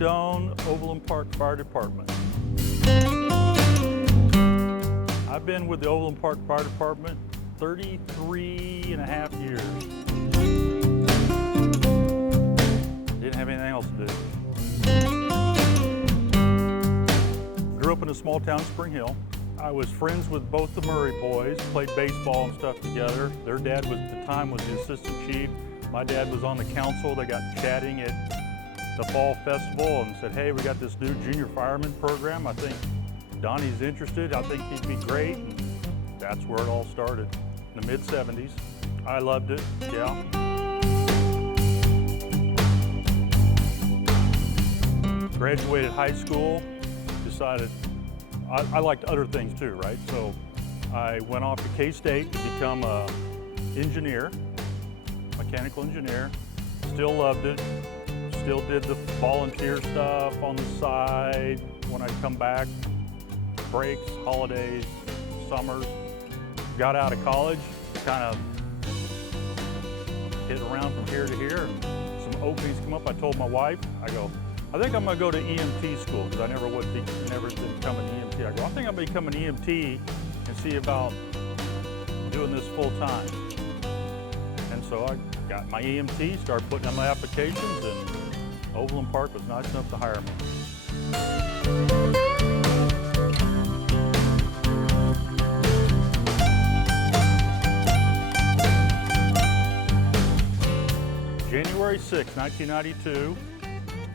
Doane, Overland Park Fire Department. I've been with the Overland Park Fire Department 33 and a half years. Didn't have anything else to do. Grew up in a small town, Spring Hill. I was friends with both the Murray boys, played baseball and stuff together. Their dad was, at the time, was the assistant chief. My dad was on the council. They got chatting at the fall festival and said, hey, we got this new junior fireman program. I think Donnie's interested. I think he'd be great. And that's where it all started, in the mid-70s. I loved it, yeah. Graduated high school, decided I liked other things too, right? So I went off to K-State to become an engineer, mechanical engineer. Still loved it. Still did the volunteer stuff on the side when I'd come back, breaks, holidays, summers. Got out of college, kind of hit around from here to here, and some openings come up. I told my wife, I go, I think I'm gonna go to EMT school, because I never did become an EMT. I go, I think I'm gonna become an EMT and see about doing this full time. And so I got my EMT, started putting in my applications, and Overland Park was nice enough to hire me. January 6, 1992,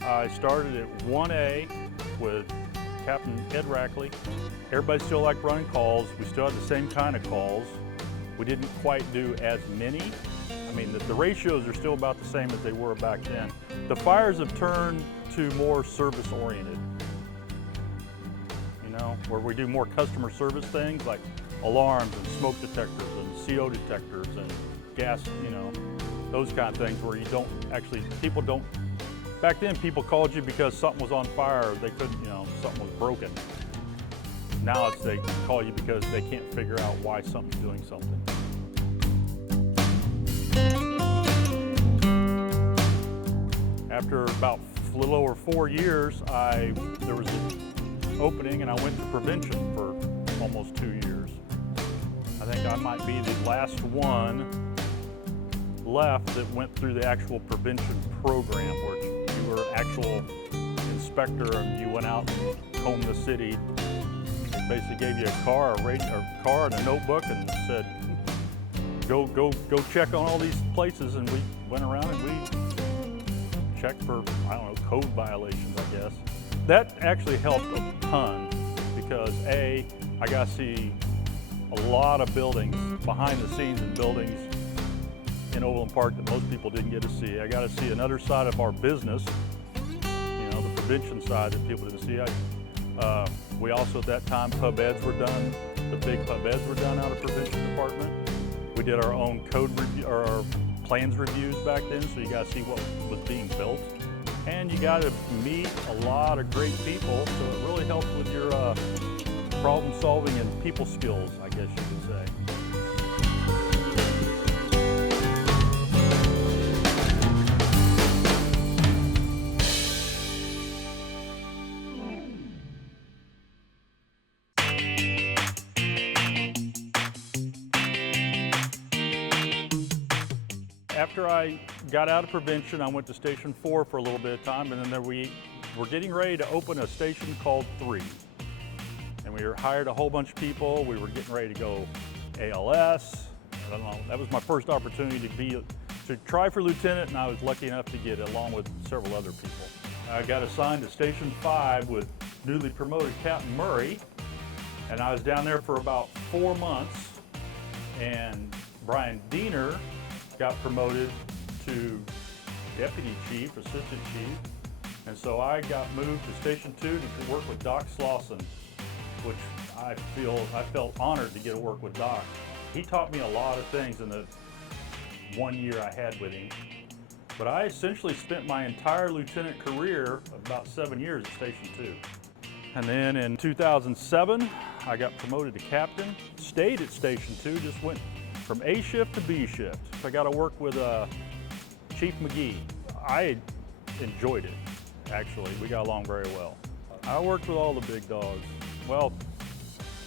I started at 1A with Captain Ed Rackley. Everybody still liked running calls. We still had the same kind of calls. We didn't quite do as many. I mean, the ratios are still about the same as they were back then. The fires have turned to more service-oriented, you know, where we do more customer service things like alarms and smoke detectors and CO detectors and gas, you know, those kind of things where you don't actually, people don't, back then people called you because something was on fire, or they couldn't, you know, something was broken. Now it's they call you because they can't figure out why something's doing something. After about a little over 4 years, there was an opening and I went to prevention for almost 2 years. I think I might be the last one left that went through the actual prevention program, where you were an actual inspector and you went out and combed the city. They basically gave you a car, a car and a notebook and said, go check on all these places, and we went around and we checked for, I don't know, code violations, I guess. That actually helped a ton because A, I got to see a lot of buildings, behind the scenes in buildings in Overland Park that most people didn't get to see. I got to see another side of our business, you know, the prevention side that people didn't see. We also, at that time, pub eds were done. The big pub eds were done out of prevention department. We did our own code review, or our plans reviews back then, so you got to see what was being built. And you got to meet a lot of great people, so it really helped with your problem solving and people skills, I guess you could say. After I got out of prevention, I went to Station 4 for a little bit of time, and then we were getting ready to open a station called 3. And we hired a whole bunch of people. We were getting ready to go ALS. I don't know, that was my first opportunity to try for lieutenant, and I was lucky enough to get it along with several other people. I got assigned to Station 5 with newly promoted Captain Murray, and I was down there for about 4 months, and Brian Diener got promoted to deputy chief, assistant chief, and so I got moved to Station 2 to work with Doc Slauson, which I felt honored to get to work with Doc. He taught me a lot of things in the 1 year I had with him, but I essentially spent my entire lieutenant career of about 7 years at Station 2. And then in 2007, I got promoted to captain, stayed at Station 2, just went from A shift to B shift. So I got to work with Chief McGee. I enjoyed it. actually. We got along very well. I worked with all the big dogs. Well,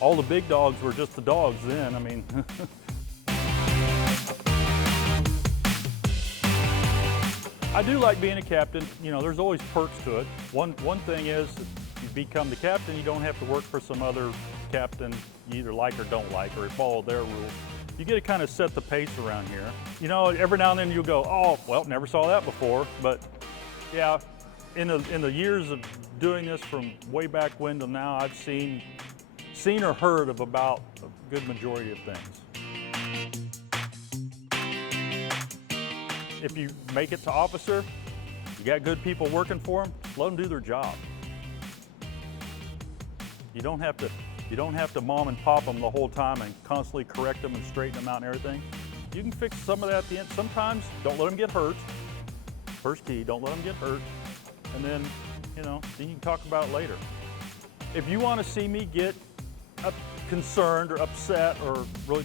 all the big dogs were just the dogs then. I mean, I do like being a captain. You know, there's always perks to it. One thing is, if you become the captain, you don't have to work for some other captain you either like or don't like, or follow their rules. You get to kind of set the pace around here. You know, every now and then you'll go, oh, well, never saw that before. But yeah, in the years of doing this from way back when to now, I've seen or heard of about a good majority of things. If you make it to officer, you got good people working for them, let them do their job. You don't have to mom and pop them the whole time and constantly correct them and straighten them out and everything. You can fix some of that at the end. Sometimes don't let them get hurt. First key, don't let them get hurt. And then, you know, then you can talk about it later. If you want to see me get concerned or upset or really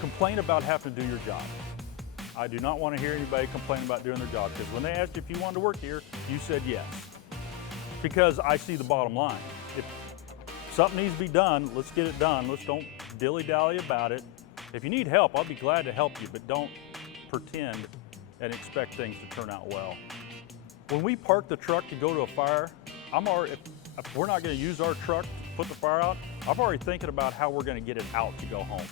complain about having to do your job. I do not want to hear anybody complain about doing their job, because when they asked you if you wanted to work here, you said yes. Because I see the bottom line. If something needs to be done, let's get it done. Let's don't dilly-dally about it. If you need help, I'll be glad to help you, but don't pretend and expect things to turn out well. When we park the truck to go to a fire, if we're not going to use our truck to put the fire out, I'm already thinking about how we're going to get it out to go home.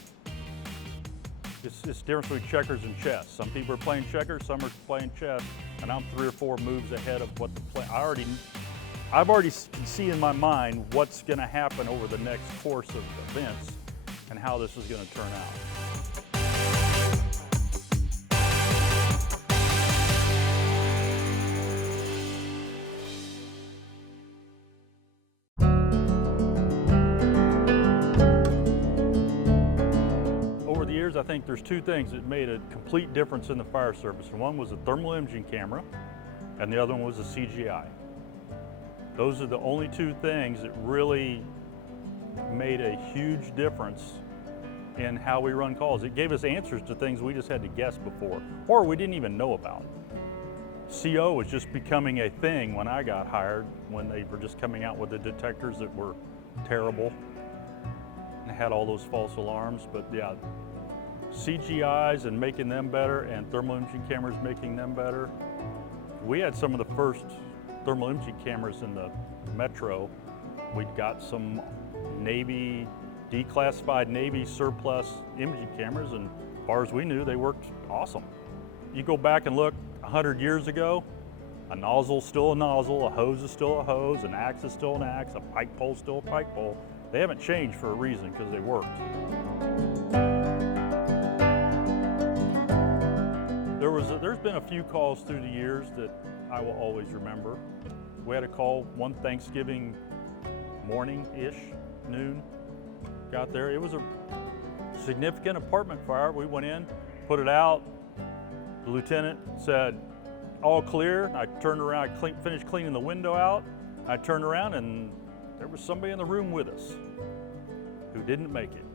It's the difference between checkers and chess. Some people are playing checkers, some are playing chess, and I'm 3 or 4 moves ahead of what the play. I've already can see in my mind what's going to happen over the next course of events and how this is going to turn out. I think there's 2 things that made a complete difference in the fire service. And one was a thermal imaging camera, and the other one was a CGI. Those are the only 2 things that really made a huge difference in how we run calls. It gave us answers to things we just had to guess before, or we didn't even know about. CO was just becoming a thing when I got hired, when they were just coming out with the detectors that were terrible and had all those false alarms. But yeah, CGIs and making them better, and thermal imaging cameras making them better. We had some of the first thermal imaging cameras in the metro. We'd got some Navy, declassified Navy surplus imaging cameras, and as far as we knew, they worked awesome. You go back and look 100 years ago, a nozzle's still a nozzle, a hose is still a hose, an axe is still an axe, a pike pole's still a pike pole. They haven't changed for a reason, because they worked. There's been a few calls through the years that I will always remember. We had a call one Thanksgiving morning-ish, noon, got there. It was a significant apartment fire. We went in, put it out. The lieutenant said, all clear. I turned around, finished cleaning the window out. I turned around and there was somebody in the room with us who didn't make it.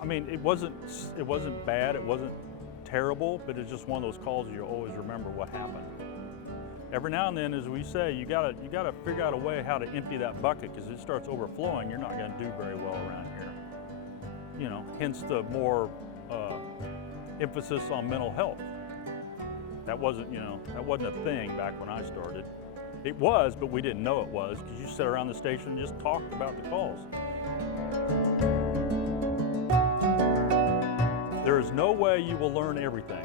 I mean, it wasn't bad, it wasn't terrible, but it's just one of those calls you always remember what happened. Every now and then, as we say, you gotta figure out a way how to empty that bucket, because if it starts overflowing, you're not going to do very well around here. You know, hence the more emphasis on mental health. That wasn't a thing back when I started. It was, but we didn't know it was, because you sit around the station and just talked about the calls. There is no way you will learn everything.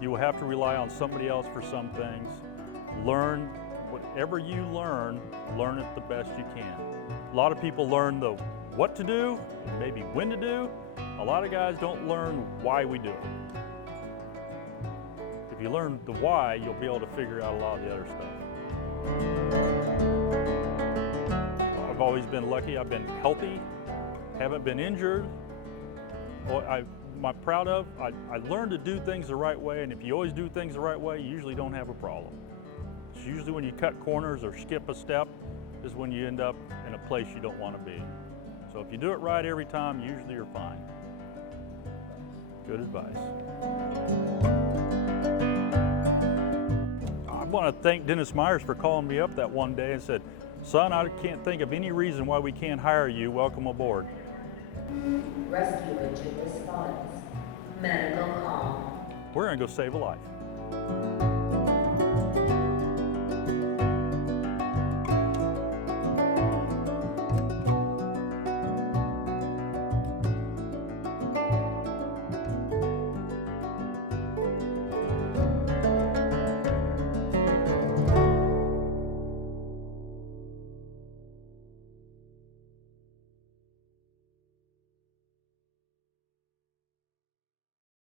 You will have to rely on somebody else for some things. Learn whatever you learn it the best you can. A lot of people learn the what to do and maybe when to do. A lot of guys don't learn why we do it. If you learn the why, you'll be able to figure out a lot of the other stuff. I've always been lucky. I've been healthy, haven't been injured. I'm proud of. I learned to do things the right way, and if you always do things the right way, you usually don't have a problem. It's usually when you cut corners or skip a step is when you end up in a place you don't want to be. So if you do it right every time, usually you're fine. Good advice. want to thank Dennis Myers for calling me up that one day and said, son, I can't think of any reason why we can't hire you. Welcome aboard. Rescue engine response. Medical call. We're going to go save a life.